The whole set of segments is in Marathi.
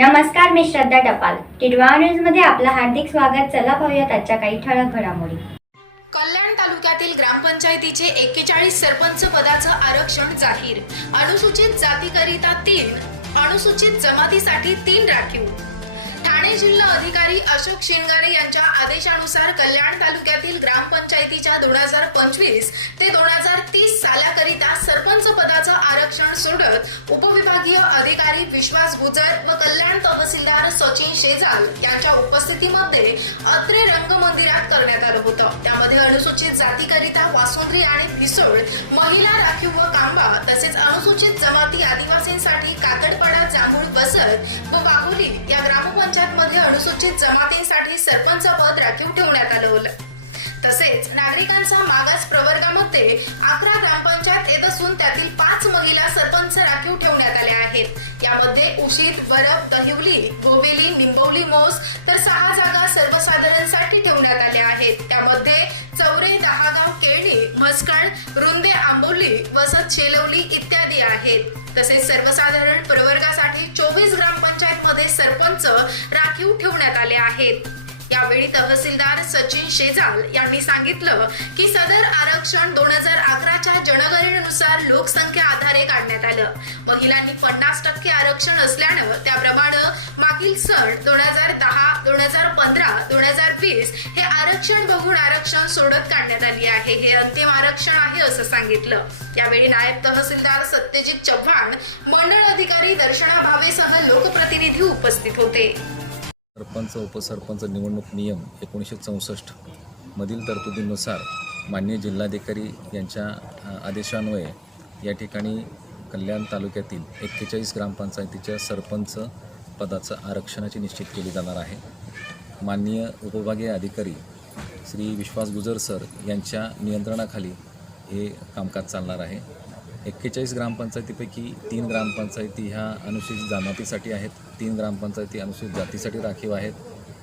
नमस्कार मी श्रद्धा टपाल. टिडवा न्यूजमध्ये आपलं हार्दिक स्वागत. चला पाहूयात आजच्या काही ठळक घडामोडी. कल्याण तालुक्यातील ग्रामपंचायतीचे एक्केचाळीस सरपंच पदाचं आरक्षण जाहीर. अनुसूचित जातीकरिता तीन अनुसूचित जमातीसाठी तीन राखीव. ठाणे जिल्हा अधिकारी अशोक शिंगारे यांच्या आदेशानुसार कल्याण तालुक्यातील ग्रामपंचायतीच्या दोन हजार पंचवीस ते दोन हजार तीस सालाकरिता सरपंच पदाचं आरक्षण सोडत उपविभागीय अधिकारी विश्वास गुजर व कल्याण तहसीलदार सचिन शेजाल यांच्या उपस्थितीमध्ये अत्रे रंग मंदिरात करण्यात आलं होतं. त्यामध्ये अनुसूचित जातीकरिता वासुंद्री आणि भिसोळ महिला राखीव व कांबा तसेच अनुसूचित जमाती आदिवासींसाठी कातडपाडा जांभूळ बसत व बाहुली या ग्रामपंचायत मध्ये अनुसूचित जमातींसाठी सरपंच पद राखीव ठेवण्यात आलं होतं. तसेच नागरिकांचा मागास प्रवर्गामध्ये अकरा ग्रामपंचायत येत असून त्यातील पाच महिला सरपंच राखीव ठेवण्यात आल्या आहेत. यामध्ये उशीत वरप दहिवली गोबेली निंबवली मोस तर सहा जागा सर्वसाधारणसाठी ठेवण्यात आल्या आहेत. त्यामध्ये चौरे दहागाव केळणी मस्कण रुंदे आंबोली वसत शेलवली इत्यादी आहेत. तसेच सर्वसाधारण प्रवर्ग सरपंच राखीव ठेवण्यात आले आहेत. यावेळी तहसीलदार सचिन शेजाल यांनी सांगितलं की सदर आरक्षण दोन हजार अकराच्या जनगणनेनुसार लोकसंख्या आधारे काढण्यात आलं. महिलांनी पन्नास टक्के आरक्षण असल्यानं त्याप्रमाणे मागील सण दोन हजार दहा दोन हजार पंधरा दोन हजार वीस हे आरक्षण बघून आरक्षण सोडत काढण्यात आली आहे. हे अंतिम आरक्षण आहे असं सांगितलं. यावेळी नायब तहसीलदार सत्यजित चव्हाण मंडळ अधिकारी दर्शना भावेसह लोकप्रतिनिधी उपस्थित होते. सरपंच उपसरपंच निवडणूक नियम एकोणीसशे चौसष्ट मधील तरतुदीनुसार मान्य जिल्हाधिकारी यांच्या आदेशान्वये या ठिकाणी कल्याण तालुक्यातील एक्केचाळीस ग्रामपंचायतीच्या सरपंच पदाचं आरक्षणाची निश्चित केली जाणार आहे. माननीय उपविभागीय अधिकारी श्री विश्वास गुजर सर यांच्या नियंत्रणाखाली हे कामकाज चालणार आहे. एक्केचाळीस ग्रामपंचायतीपैकी तीन ग्रामपंचायती ह्या अनुसूचित जमातीसाठी आहेत. तीन ग्रामपंचायती अनुसूचित जातीसाठी राखीव आहेत.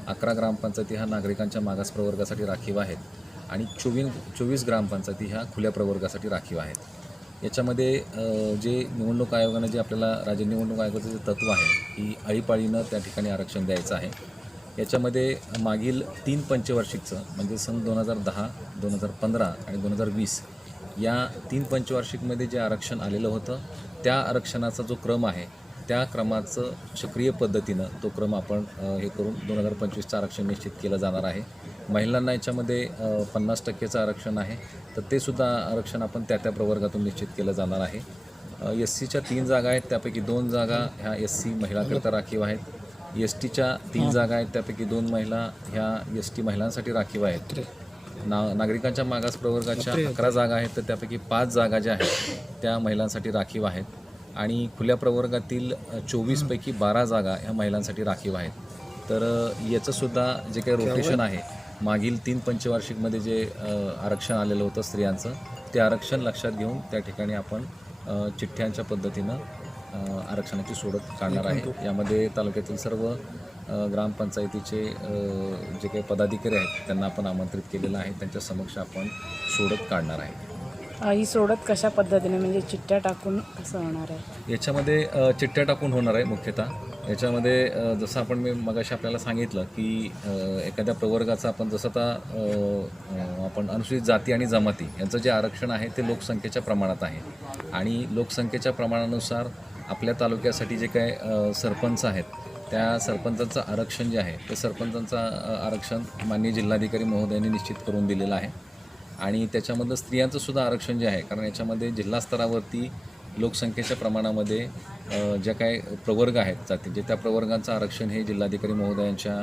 अकरा ग्रामपंचायती ह्या नागरिकांच्या मागास प्रवर्गासाठी राखीव आहेत. आणि चोवीस चोवीस ग्रामपंचायती ह्या खुल्या प्रवर्गासाठी राखीव आहेत. याच्यामध्ये जे निवडणूक आयोगानं जे आपल्याला राज्य निवडणूक आयोगाचं जे तत्त्व आहे की आळीपाळीनं त्या ठिकाणी आरक्षण द्यायचं आहे. याच्यामध्ये मागील तीन पंचवार्षिकचं म्हणजे सन दोन हजार दहा दोन हजार पंधरा आणि दोन हजार वीस या तीन पंचवार्षिकमध्ये जे आरक्षण आलेलं होतं त्या आरक्षणाचा जो क्रम आहे त्या क्रमाचं सक्रिय पद्धतीनं तो क्रम आपण हे करून दोन हजार पंचवीसचं आरक्षण निश्चित केलं जाणार आहे. महिलांना याच्यामध्ये पन्नास टक्केचं आरक्षण आहे. तर ते सुद्धा आरक्षण आपण त्या त्या प्रवर्गातून निश्चित केलं जाणार आहे. एस सीच्या तीन जागा आहेत त्यापैकी दोन जागा ह्या एस सी महिलाकरिता राखीव आहेत. एस टीच्या तीन जागा आहेत त्यापैकी दोन महिला ह्या एस टी महिलांसाठी राखीव आहेत. ना नागरिकांच्या मागास प्रवर्गाच्या अकरा जागा आहेत तर त्यापैकी पाच जागा ज्या आहेत त्या महिलांसाठी राखीव आहेत. आणि खुल्या प्रवर्गातील चोवीसपैकी बारा जागा ह्या महिलांसाठी राखीव आहेत. तर याचंसुद्धा जे काही रोटेशन आहे मागील तीन पंचवार्षिकमध्ये जे आरक्षण आलेलं होतं स्त्रियांचं ते आरक्षण लक्षात घेऊन त्या ठिकाणी आपण चिठ्ठ्यांच्या पद्धतीनं आरक्षणाची सोडत काढणार आहे. यामध्ये तालुक्यातील सर्व ग्रामपंचायतीचे जे काही पदाधिकारी आहेत त्यांना आपण आमंत्रित केलेलं आहे. त्यांच्या समक्ष आपण सोडत काढणार आहे. ही सोडत कशा पद्धतीने म्हणजे चिठ्ठ्या टाकून कसं होणार आहे? याच्यामध्ये चिठ्ठ्या टाकून होणार आहे मुख्यतः. याच्यामध्ये जसं आपण मी मगाशी आपल्याला सांगितलं की एखाद्या प्रवर्गाचा आपण जसं आता आपण अनुसूचित जाती आणि जमाती यांचं जे आरक्षण आहे ते लोकसंख्येच्या प्रमाणात आहे. आणि लोकसंख्येच्या प्रमाणानुसार आपल्या तालुक्यासाठी जे काय सरपंच आहेत त्या सरपंचांचं आरक्षण जे आहे ते सरपंचांचं आरक्षण माननीय जिल्हाधिकारी महोदयांनी निश्चित करून दिलेलं आहे. आणि त्याच्यामधलं स्त्रियांचं सुद्धा आरक्षण जे आहे कारण याच्यामध्ये जिल्हा स्तरावरती लोकसंख्येच्या प्रमाणामध्ये ज्या काय प्रवर्ग आहेत जातीचे त्या प्रवर्गांचं आरक्षण हे जिल्हाधिकारी महोदयांच्या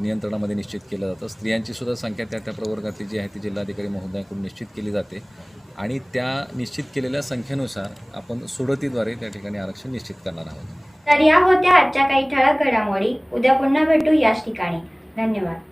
नियंत्रणामध्ये निश्चित केलं जातं. स्त्रियांची सुद्धा संख्या त्या त्या प्रवर्गातली जी आहे ती जिल्हाधिकारी महोदयाकडून निश्चित केली जाते. आणि त्या निश्चित केलेल्या संख्येनुसार आपण सोडतीद्वारे त्या ठिकाणी आरक्षण निश्चित करणार आहोत. तर या होत्या आजच्या काही ठळक घडामोडी. उद्या पुन्हा भेटू याच ठिकाणी. धन्यवाद.